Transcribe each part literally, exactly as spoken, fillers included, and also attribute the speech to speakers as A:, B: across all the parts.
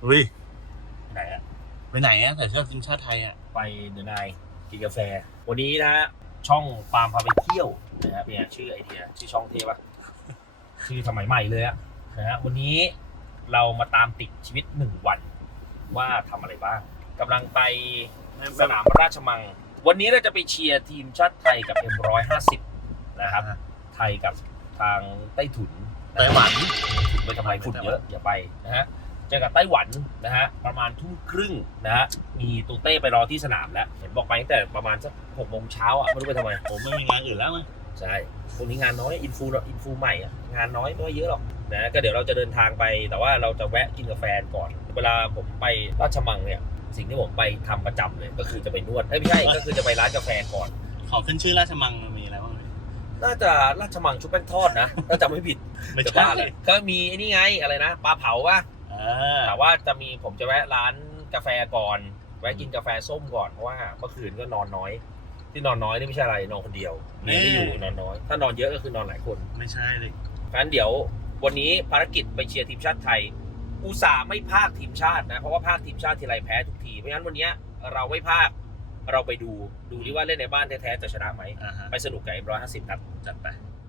A: อุ้ย
B: ไหนอะ
A: ไปไหนอะแต่เสื้อทีมชาติไทยอะ
B: ไปเดอะนายกินกาแฟวันนี้นะฮะช่องปาล์มพาไปเที่ยวนะฮะเป็นชื่อไอเดียชื่อช่องเท่ปะชื่อสมัยใหม่เลยอะนะฮะวันนี้เรามาตามติดชีวิตหนึ่งวันว่าทำอะไรบ้างกำลังไปสนามราชมังวันนี้เราจะไปเชียร์ทีมชาติไทยกับ เอ็ม หนึ่งร้อยห้าสิบ นะครับไทยกับทางไต้ถุน
A: ไต้หวัน
B: ไปทำไมฝุ่นเยอะอย่าไปนะฮะเจอกับไต้หวันนะฮะประมาณทุ่มครึ่งนะฮะมีตูเต้ไปรอที่สนามแล้วเห็นบอกไปตั้งแต่ประมาณสักหกโมงเช้าอ่ะไม่รู้ไปทำไม
A: ผมไม่มีงานอื่นแล้วมั้ง
B: ใช่พวกนี้งานน้อยอินฟูอินฟูใหม่อ่ะงานน้อยไม่เยอะหรอกนะก็เดี๋ยวเราจะเดินทางไปแต่ว่าเราจะแวะกินกาแฟก่อนเวลาผมไปราชมังเนี่ยสิ่งที่ผมไปทำประจำเลยก็คือจะไปนวดไม่ใช่ก็คือจะไปร้านกาแฟก่อน
A: ขอขึ้นชื่อราชมังมีอะไรบ้าง
B: น่าจะราชมังชุบแป้งทอดนะถ้าจำไม่ผิด
A: ไม่ใช่
B: เลยก็มีนี่ไงอะไรนะปลาเผาป่ะแต่ว่าจะมีผมจะแวะร้านกาแฟก่อนแวะกินกาแฟส้มก่อนเพราะว่าเมื่อคืนก็นอนน้อยที่นอนน้อยนี่ไม่ใช่อะไรนอนคนเดียวเมียไม่อยู่นอนน้อยถ้านอนเยอะก็คือนอนหลายคน
A: ไม่ใช่เลย
B: งั้นเดี๋ยววันนี้ภารกิจไปเชียร์ทีมชาติไทยอุตส่าห์ไม่พากทีมชาตินะเพราะว่าพากทีมชาติทีไรแพ้ทุกทีเพราะงั้นวันนี้เราไม่พากเราไปดูดูที่ว่าเล่นในบ้านแท้ๆจะชนะไหมไปสนุกกับ เอ็ม หนึ่งร้อยห้าสิบ ครับจัดไป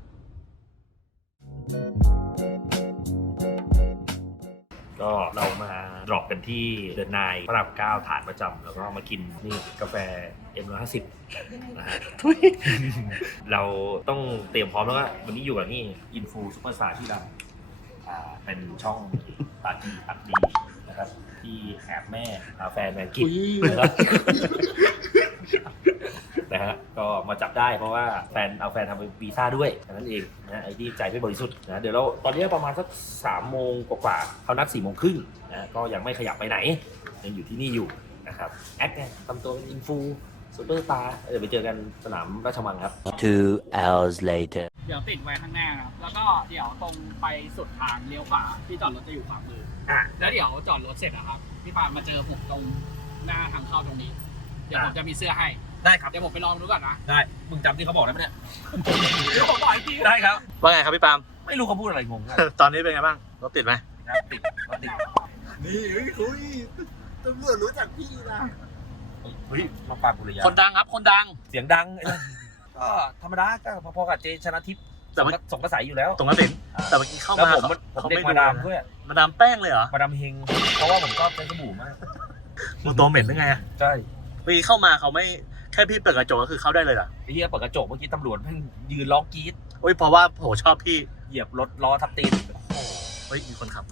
B: ก็เรามาดรอปกันที่เดอะนายพระรามเก้าฐานประจำแล้วก็มากินนี่กาแฟ เอ็ม หนึ่งร้อยห้าสิบ นะฮะเราต้องเตรียมพร้อมแล้วก็วันนี้อยู่กับนี่อินฟูซุปเปอร์สตาร์ที่ดังเป็นช่องตัดดีตัดดีนะครับที่แอบแม่พาแฟนแมนกินนะครับนะฮะก็มาจับได้เพราะว่าแฟนเอาแฟนทำเป็นวีซ่าด้วยนั่นเองนะไอ้ที่ใจไม่บริสุทธิ์นะเดี๋ยวเราตอนนี้ประมาณสักสามโมงกว่าเขานัดสี่โมงครึ่งนะก็ยังไม่ขยับไปไหนยังอยู่ที่นี่อยู่นะครับแอคเนี่ยทำตัวเป็นอินฟูซุปเปอร์สตาร์เดี๋ยวไปเจอกันสนามราชมังครับ
C: two hours later
D: เดี๋ยวติดไว้ข้างหน้าครับแล้วก็เดี๋ยวตรงไปสุดทางเลี้ยวขวาที่จอดรถจะอยู่ขวามืออ่ะแล้วเดี๋ยวจอดรถเสร็จอะครับพี่ปามาเจอผมตรงหน้าทางเข้าตรงนี้เดี๋ยวผมจะมีเสื้อให้
B: ได้ครับ
D: เดี๋ยวผมไปลองดูก่อนนะ
B: ได้มึงจำที่เขาบอกได้ไหมเนี่ย
D: เดี๋ยวผมบอกอีกที
B: ได้ครับ
A: ว่าไงครับพี่ปาล์ม
B: ไม่รู้เขาพูดอะไรงง
A: ตอนนี้เป็นไงบ้างรถติดไหม
B: ติดรถติด
A: นี่เฮ้ยคุยตำรวจรู้จักพี่นะ
B: เฮ้ยมาปาบุรี
D: คนดังครับคนดัง
B: เสียงดังก็ธรรมดาก็พอๆกับเจชนะทิพย์ส่งกระแสอยู่แล้ว
A: ตรงนั้นเป็นแต่เมื่อกี้เข้ามา
B: ผมผมเด็กมาดามด้วย
A: มาดามแป้งเลยเหรอ
B: มาดามเฮงเพราะว่าผมชอบใช้สบู่มาก
A: มันตัวเหม็นหรือไง
B: ใช่
A: เมื่อกี้เข้ามาเขาไม่แค่พี่เปิดกระจกก็คือเข้าได้เลยเหรอ
B: ไอ้เหี้ยเปิดกระจกเมื่อกี้ตำรวจเพิ่งยืนร้องกรี๊ด
A: โอ้ยเพราะว่าโหชอบพี่
B: เหยียบรถล้อทับตีน
A: โอ้เฮ้ยมีคนขับ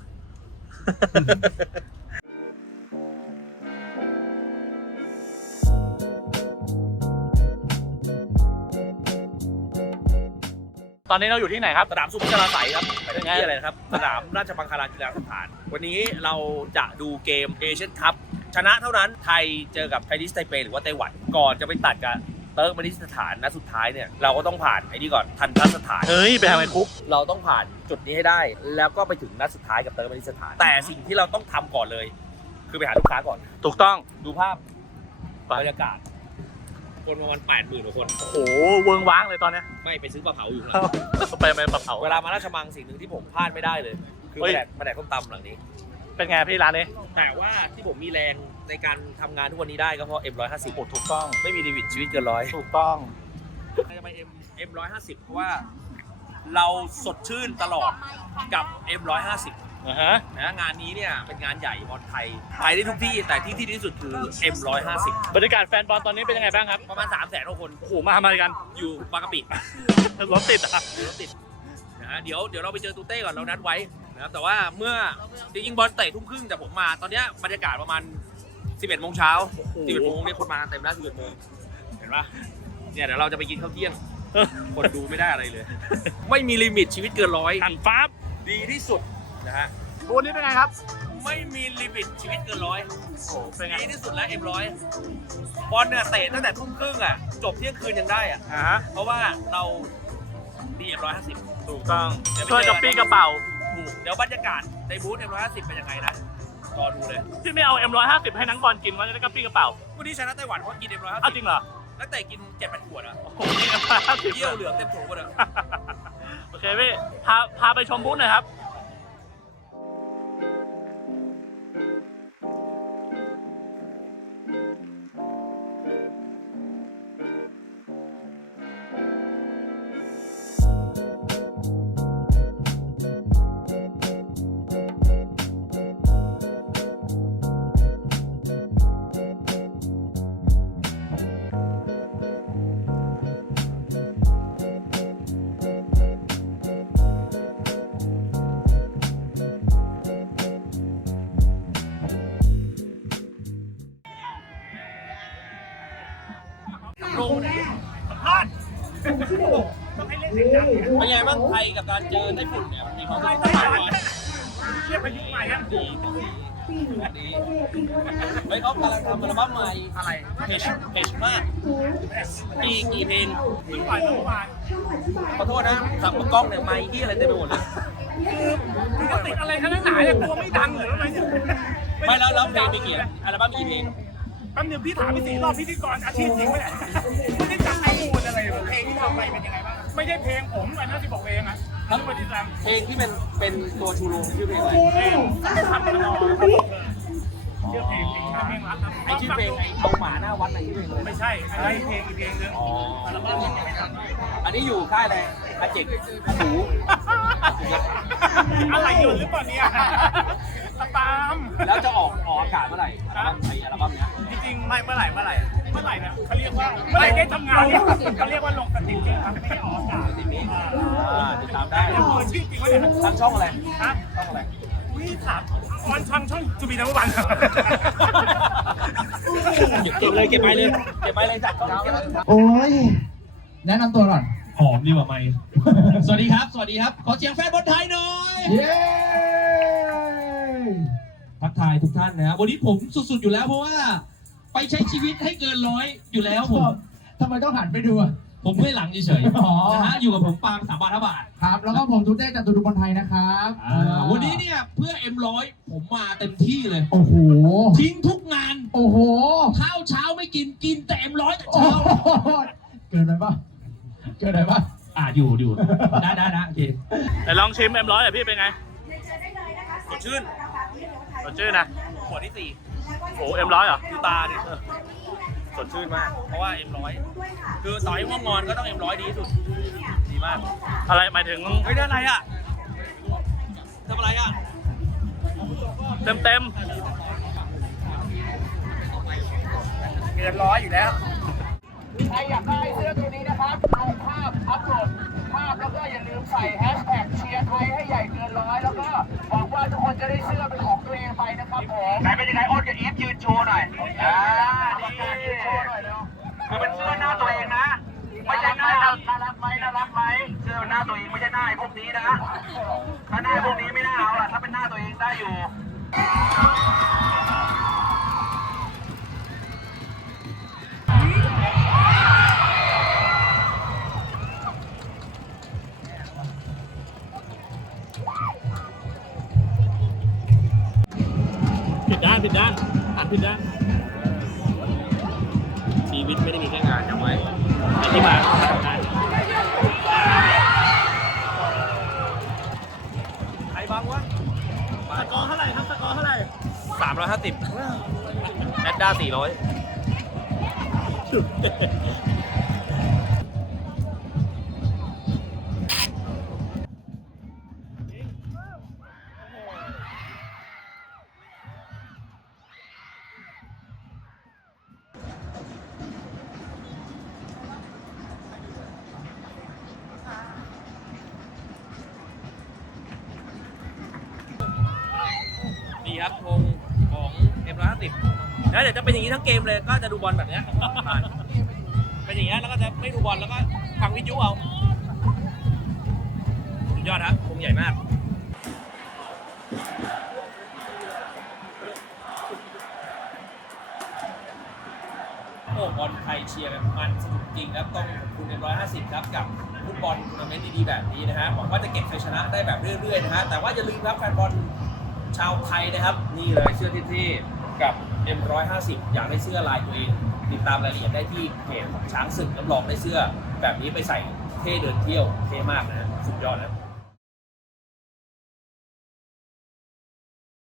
A: ตอนนี้เราอยู่ที่ไหนครับ
B: สนามสุพัชราไสยครับไปที่อะไรนะครับสนามราชมังคลากีฬาสถานวันนี้เราจะดูเกมเอเชียนคัพชนะเท่านั้นไทยเจอกับไทดิสไทเปหรือว่าไต้หวันก่อนจะไปตัดกับเติร์กเมนิสถานนัดสุดท้ายเนี่ยเราก็ต้องผ่านไอ้นี่ก่อนทันทัสถาน
A: เฮ้ยไปทำไมคุก
B: เราต้องผ่านจุดนี้ให้ได้แล้วก็ไปถึงนัดสุดท้ายกับเติร์กเมนิสถานแต่สิ่งที่เราต้องทำก่อนเลยคือไปหาลูกค้าก่อน
A: ถูกต้อง
B: ดูภาพบรรยากาศคนประมาณแปดหมื่นกว่าคน
A: โอ้โหเวิงว้างเลยตอนนี้
B: ไม่ไปซื้อปลาเผาอยู่หลั
A: งไปไปปลาเผา
B: เวลามาราชมังสิ่งหนึ่งที่ผมพลาดไม่ได้เลยคือมาแดกมาแดกต้มตำหลังนี้
A: เป็นไงพี่ร้านนี้
B: แต่ว่าที่ผมมีแรงในการทำงานทุกวันนี้ได้ก็เพราะ เอ็ม หนึ่งร้อยห้าสิบ
A: ถูกต้อง
B: ไม่มีลิมิตชีวิตเกินร้อย
A: ถูกต้อง
B: จะไป M เอ็ม หนึ่งร้อยห้าสิบ เพราะว่าเราสดชื่นตลอดกับ เอ็ม หนึ่งร้อยห้าสิบ
A: นะฮะ
B: นะงานนี้เนี่ยเป็นงานใหญ่บอลไทยไปได้ทุกที่แต่ที่ที่ดีที่สุดคือ เอ็ม หนึ่งร้อยห้าสิบ
A: บรรยากาศแฟนบอลตอนนี้เป็นยังไงบ้างครับ
B: ประมาณ สามแสน กว่าคน
A: โอ้โหมาทำอะไรกัน
B: อยู่บางกะปิ
A: รถติดอ่ะ
B: รถติดนะเดี๋ยวเดี๋ยวเราไปเจอตูเต้ก่อนเรานัดไว้นะครับแต่ว่าเมื่อจริงๆบอลเตะทุ่มครึ่งแต่ผมมาตอนนี้บรรยากาศประมาณสิบเอ็ดโมงเช้าสิบเอ็ดโมงเนี่ยคนมาเต็มแล้วสิบเอ็ดโมงเห็นปะเนี่ยเดี๋ยวเราจะไปกินข้าวเที่ยงคนดูไม่ได้อะไรเลยไม่มีลิมิตชีวิตเกินร้อย
A: หันฟ้า
B: ดีที่สุดนะฮะ
A: บูธนี้เป็นไงครับ
B: ไม่มีลิมิตชีวิตเกินร้อย
A: โอ้เป็นไง
B: ดีที่สุดแล้วเอ็มร้อยบอลเนี่ยเตะตั้งแต่ทุ่มครึ่งอ่ะจบเที่ยงคืนยังได้อ่ะเพราะว่าเราดีเอ็มร้อยห้าสิบ
A: ถูกต้องช่วยกระปี้กระเป๋า
B: ถูกเดี๋ยวบรรยากาศในบูธเอ็มร้อยห้าสิบเป็นยังไงนะรอดูเลย
A: พี่ไม่เอา เอ็ม หนึ่งร้อยห้าสิบ ให้นักบอลกินว่าจะได้กระปี้กระเป๋า
B: วันนี้ชนะไต้หวันเพราะกิน เอ็ม หนึ่งร้อยห้าสิบ
A: อ้าวจริงเหรอ
B: นักเตะกินเจ็ดแปดขวดอ่ะ
A: โอ้โหเยี่
B: ยวเหลือเต็มโถหมดอ่ะ
A: โอเคพี่พาพาไปชมบูธหน่อยครับ
B: ลงสัมภาษณ์ต้องให้เล่นเสียงดังเป็นไงบ้างไทยกับการเจอไต้ฝุ่นเนี่ยมีความรู้สึกต่างกันเทียบพายุใหม่ครับดีดีเฮ้ยเขากำลังทำอัลบั้มใหม่อะไรเพจเพจมากกี่กี่เพลงเมื่อวานเมื่อวานขอโทษนะสับกล้องเนี่ยไมค์ที่อะไรเต็มไปหมดเลยคือจะติดอะไรขนาดไหนเนี่ยกลัวไม่ดังหรืออะไรเนี่ยไม่แล้วแล้วเพลงไปกี่อัลบั้มมีกี่เพลงแป๊บนึงพี่ถามพี่สี่รอบพิธีกรอาชีพจริงไหมเนี่ยไม่ได้จำข้อมูลอะไรเพลงที่ทำไปเป็นยังไงบ้างไม่ใช่เพลงผมอันนั้นที่บอกเพลงอะทั้งหมดที่ทำเพลงที่เป็นเป็นตัวชูโรงชื่อเพลงอะไรเพลงทำกันรอชื่อเพลงเพลงรักไอชื่อเพลงเอาหมาหน้าวัดอะไรชื่อเพลงเลยไม่ใช่อันนี้เพลงอีกเพลงนึงอ๋ออันนี้อยู่ค่ายอะไรอาเจกอาหนูอะไรอยู่หรือเปล่าเนี่ยตามแล้วจะออกออกอากาศเมื่อไหร่อัลบั้มไทยอัลบั้มเนี้ยจริงๆไม่เมื่อไหร่เมื่อไหร่เมื่อไหร่นะเขาเรียกว่าเมื่อไหร่ได้ทำงานเนี่ยเขาเรียกว่าลงสตรีมมิ่งครับไม่ได้ออกอากาศสตรีมมิ่งอ่าติดตามได้แล้วชื่อจริงว่าเนี่ยทางช่องอะไรฮะช่องอะไรวิถามออนช่องช่องจูบีนัมเบอร์วันเก็บเลยเก็บไปเลยเก็บไปเลยจัด
E: โอ้ยแนะนำตัวก่อน
B: หอมดีกว่าไหมสวัสดีครับสวัสดีครับขอเสียงแฟนบอลไทยหน่อย
E: เย้
B: ทักทายทุกท่านนะครับวันนี้ผมสุดๆอยู่แล้วเพราะว่าไปใช้ชีวิตให้เกินร้อยอยู่แล้วผม
E: ทำไมต้องหันไปดูอ่ะ
B: ผมเมื่อยหลังเฉยๆนะฮะอยู่กับผมปาล์มสามบาทห้าบาท
E: ครับแล้วก็ผมทุกเต้จากตุดุบอลไทยนะครับ
B: วันนี้เนี่ยเพื่อ เอ็ม ร้อย ผมมาเต็มที่เลย
E: โอ้โห
B: ทิ้งทุกงาน
E: โอ้โห
B: ข้าวเช้าไม่กินกินแต่ เอ็ม ร้อยแต่เช้า
E: เกินไปป่ะเกินไปป่ะ
B: อ่าอยู่อยู่ได้ได้นะโอเค
F: แต่ลองชิม เอ็ม ร้อย อ่ะพี่เป็นไง
B: สดชื่น
F: สดชื่นนะ
B: ขวดที่สี่
F: โอ้ เอ็ม ร้อย เหรอ
B: ดูตาดิสดชื่นมากเพราะว่า เอ็ม ร้อย คือต่อยง่วงนอนก็ต้อง เอ็ม ร้อย ดีที่สุดดีมาก
F: อะไรหมายถึง
B: เฮ้ยได้อะไรอ่ะทำอะไรอ่ะ
F: เต็มเต็ม
B: เกินร้อยอยู่แล้ว
D: ใครอยากได้เสื้อตัวนี้นะครับลงภาพอัพโหลดภาพแล้วก็อย่าลืมใส่แฮชแท็กเชียร์ไทยให้ใหญ่เกินร้อยแล้วก็หวังว่าทุกคนจะได้เสื้อเป็นของตัวเองไปนะครับผมไหนเป็นยังไงโอ๊ตกับอีฟยืนโชว์หน่อยอ่านี่คือเป็นเสื้อหน้าตัวเองนะไม่ใช่หน้าน่ารักไหมน่ารักไหมเสื้อหน้าตัวเองไม่ใช่หน้าพวกนี้นะถ้าหน้าพวกนี้ไม่น่าเอาล่ะถ้าเป็นหน้าตัวเองได้อยู่
F: ผิดด้านผิดด้านอ่านผิดด้านชีวิตไม่ได้มีแค่งานจำไว้ที่มาทำงาน
B: ใครบังวะ
F: สกอร์เท่าไหร่ครับสกอร์เท่าไหร่
B: สามร้อยห้าสิบแอดด้าสี่ร้อยดีครับธงของ เอ็ม ร้อยห้าสิบ แล้วเดี๋ยวจะเป็นอย่างนี้ทั้งเกมเลยก็จะดูบอลแบบนี้เป็นอย่างนี้แล้วก็จะไม่ดูบอลแล้วก็ฟังวิทยุเอาสุดยอดครับธงใหญ่มากโอ้บอลไทยเชียร์กันมันสนุกจริงครับต้องขอบคุณ เอ็ม ร้อยห้าสิบ ครับกับฟุตบอลทัวร์นาเมนต์ดีๆแบบนี้นะฮะหวังว่าจะเก็บชัยชนะได้แบบเรื่อยๆนะฮะแต่ว่าอย่าลืมครับแฟนบอลชาวไทยนะครับนี่เลยเสื้อเท่ๆกับ เอ็ม ร้อยห้าสิบ อยากได้เสื้อลายตัวเองติดตามรายละเอียดได้ที่เพจของช้างศึกรับรองได้เสื้อแบบนี้ไปใส่เท่เดินเที่ยวเท่มากนะสุดยอดนะ